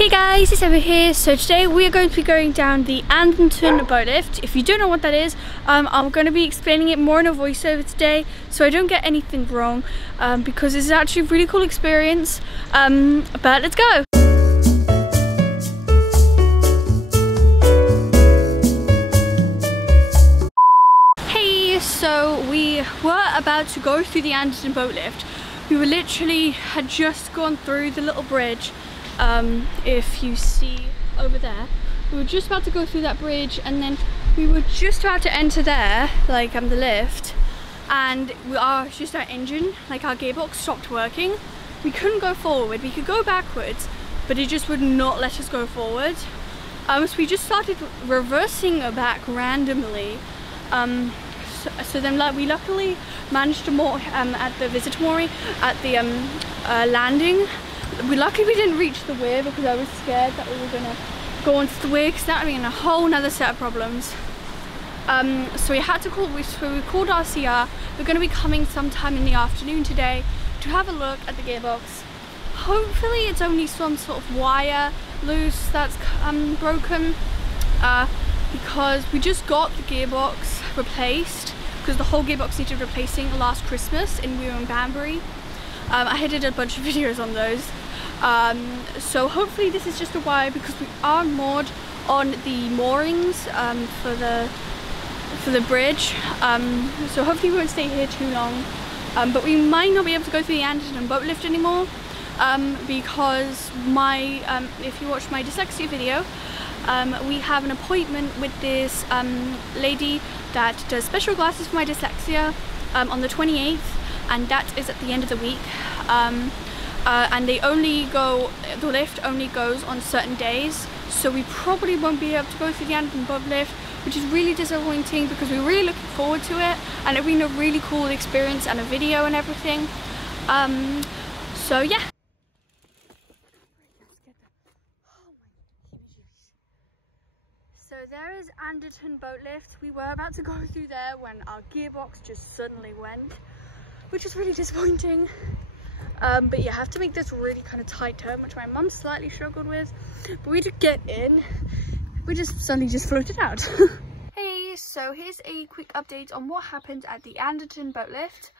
Hey guys, it's Emma here. So today we are going to be going down the Anderton Boat Lift. If you don't know what that is, I'm going to be explaining it more in a voiceover today so I don't get anything wrong, because it's actually a really cool experience. But let's go! Hey, so we were about to go through the Anderton Boat Lift. We were literally had just gone through the little bridge. If you see over there, we were just about to go through that bridge, and then we were just about to enter there, like the lift, and our engine, like our gearbox, stopped working. We couldn't go forward. We could go backwards, but it just would not let us go forward. So we just started reversing back randomly. So then we luckily managed to moor at the visitor mooring at the landing. Luckily we didn't reach the weir because I was scared that we were gonna go onto the weir, because that would be in a whole nother set of problems. So we had to call. We called RCR. We're going to be coming sometime in the afternoon today to have a look at the gearbox. Hopefully it's only some sort of wire loose that's broken, because we just got the gearbox replaced, because the whole gearbox needed replacing last Christmas, and we were in Banbury. I did a bunch of videos on those. So hopefully this is just a wire, because we are moored on the moorings for the bridge. So hopefully we won't stay here too long. But we might not be able to go through the Anderton Boat Lift anymore, because if you watch my dyslexia video, we have an appointment with this lady that does special glasses for my dyslexia on the 28th. And that is at the end of the week, and the lift only goes on certain days, so we probably won't be able to go through the Anderton Boat Lift, which is really disappointing because we're really looking forward to it, and it's been a really cool experience and a video and everything. So yeah. So there is Anderton Boat Lift. We were about to go through there when our gearbox just suddenly went, which is really disappointing. But you have to make this really kind of tight turn, which my mum slightly struggled with, but we did get in. We just suddenly just floated out. Hey, so here's a quick update on what happened at the Anderton Boat Lift.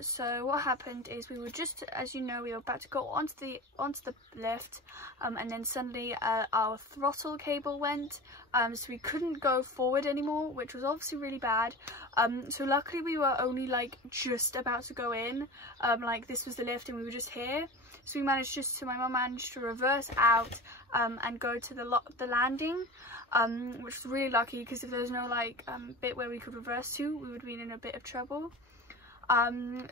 So what happened is we were just, as you know, we were about to go onto the lift, and then suddenly our throttle cable went, so we couldn't go forward anymore, which was obviously really bad. So luckily we were only like just about to go in, like this was the lift and we were just here, so my mum managed to reverse out and go to the landing, which was really lucky, because if there was no bit where we could reverse to, we would have been in a bit of trouble.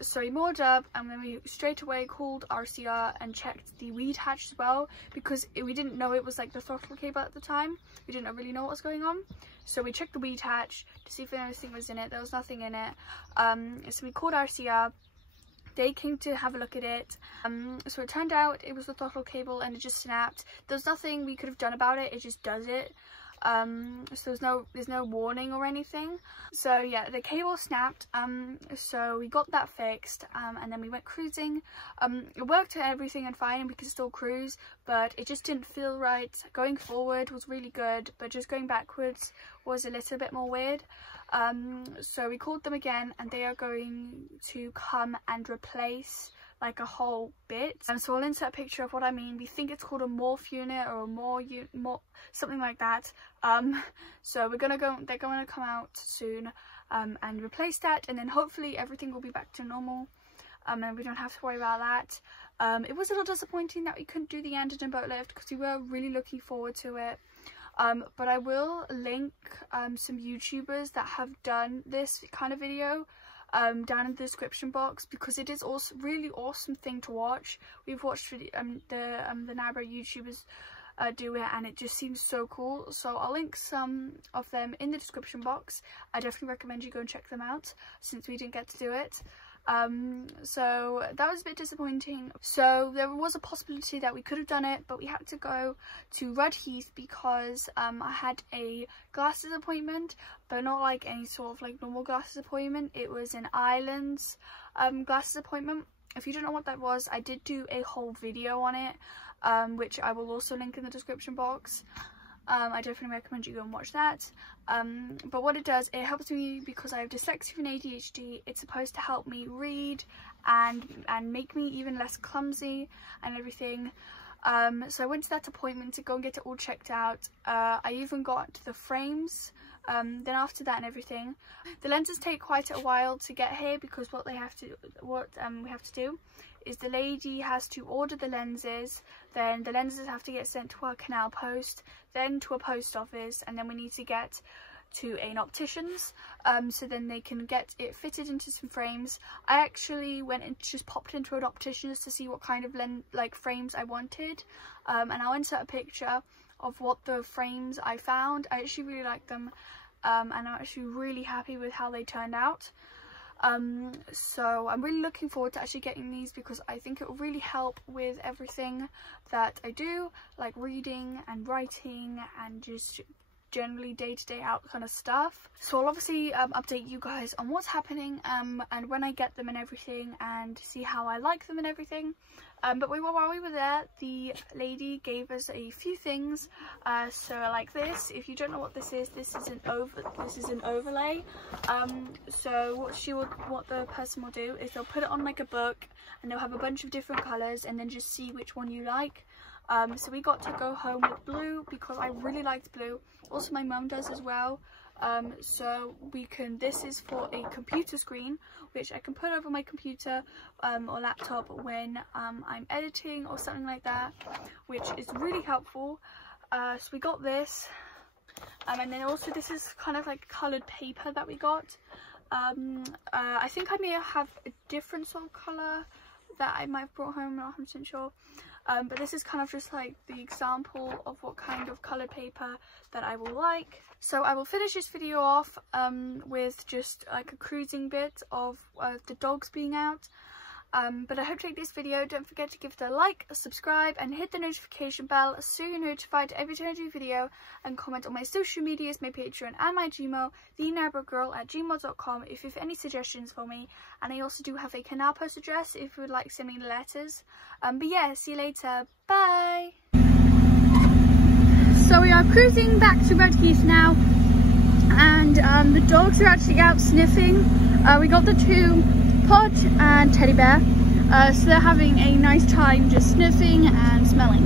So we moored up, and then we straight away called RCR and checked the weed hatch as well, because we didn't know it was like the throttle cable at the time. We didn't really know what was going on, so we checked the weed hatch to see if anything was in it. There was nothing in it. So we called RCR. They came to have a look at it. So it turned out it was the throttle cable and it just snapped. There's nothing we could have done about it. It just does it. So there's no warning or anything. So yeah, the cable snapped, so we got that fixed, and then we went cruising. It worked everything and fine, and we could still cruise, but it just didn't feel right. Going forward was really good, but just going backwards was a little bit more weird. So we called them again, and they are going to come and replace like a whole bit. So I'll insert a picture of what I mean. We think it's called a morph unit or a more something like that. So they're gonna come out soon and replace that, and then hopefully everything will be back to normal, and we don't have to worry about that. It was a little disappointing that we couldn't do the Anderton Boat Lift, because we were really looking forward to it. But I will link some YouTubers that have done this kind of video down in the description box, because it is also really awesome thing to watch. We've watched the Narrowboat YouTubers do it, and it just seems so cool. So I'll link some of them in the description box. I definitely recommend you go and check them out, since we didn't get to do it. So that was a bit disappointing. So there was a possibility that we could have done it, but we had to go to Rudheath because I had a glasses appointment, but not like any sort of like normal glasses appointment. It was an Irlen's glasses appointment. If you don't know what that was, I did do a whole video on it. which I will also link in the description box. I definitely recommend you go and watch that. But what it does, it helps me because I have dyslexia and ADHD. It's supposed to help me read and make me even less clumsy and everything. So I went to that appointment to go and get it all checked out. I even got the frames then after that and everything. The lenses take quite a while to get here because what we have to do is the lady has to order the lenses, then the lenses have to get sent to our canal post, then to a post office, and then we need to get to an optician's, so then they can get it fitted into some frames. I actually went and just popped into an optician's to see what kind of frames I wanted, and I'll insert a picture of what the frames I found. I actually really like them, and I'm actually really happy with how they turned out. So I'm really looking forward to actually getting these because I think it will really help with everything that I do, like reading and writing and just generally day-to-day out kind of stuff. So I'll obviously update you guys on what's happening and when I get them and everything, and see how I like them and everything. But while we were there, the lady gave us a few things. So like this, if you don't know what this is an overlay. So what the person will do is they'll put it on like a book, and they'll have a bunch of different colors, and then just see which one you like. So we got to go home with blue because I really liked blue. Also my mum does as well. So this is for a computer screen, which I can put over my computer or laptop when I'm editing or something like that, which is really helpful. So we got this, and then also this is kind of like coloured paper that we got. I think I may have a different sort of colour that I might have brought home, I'm not 100% sure. But this is kind of just like the example of what kind of coloured paper that I will like. So I will finish this video off with just like a cruising bit of the dogs being out. But I hope you like this video. Don't forget to give it a like, subscribe, and hit the notification bell so you're notified every time I do a video, and comment on my social medias, my Patreon and my Gmail, thenarrowboatgirl@gmail.com, if you have any suggestions for me. And I also do have a canal post address if you would like to send me letters. But yeah, see you later. Bye! So we are cruising back to Red Heath now, and the dogs are actually out sniffing. We got the two, Pod and Teddy Bear, so they're having a nice time just sniffing and smelling.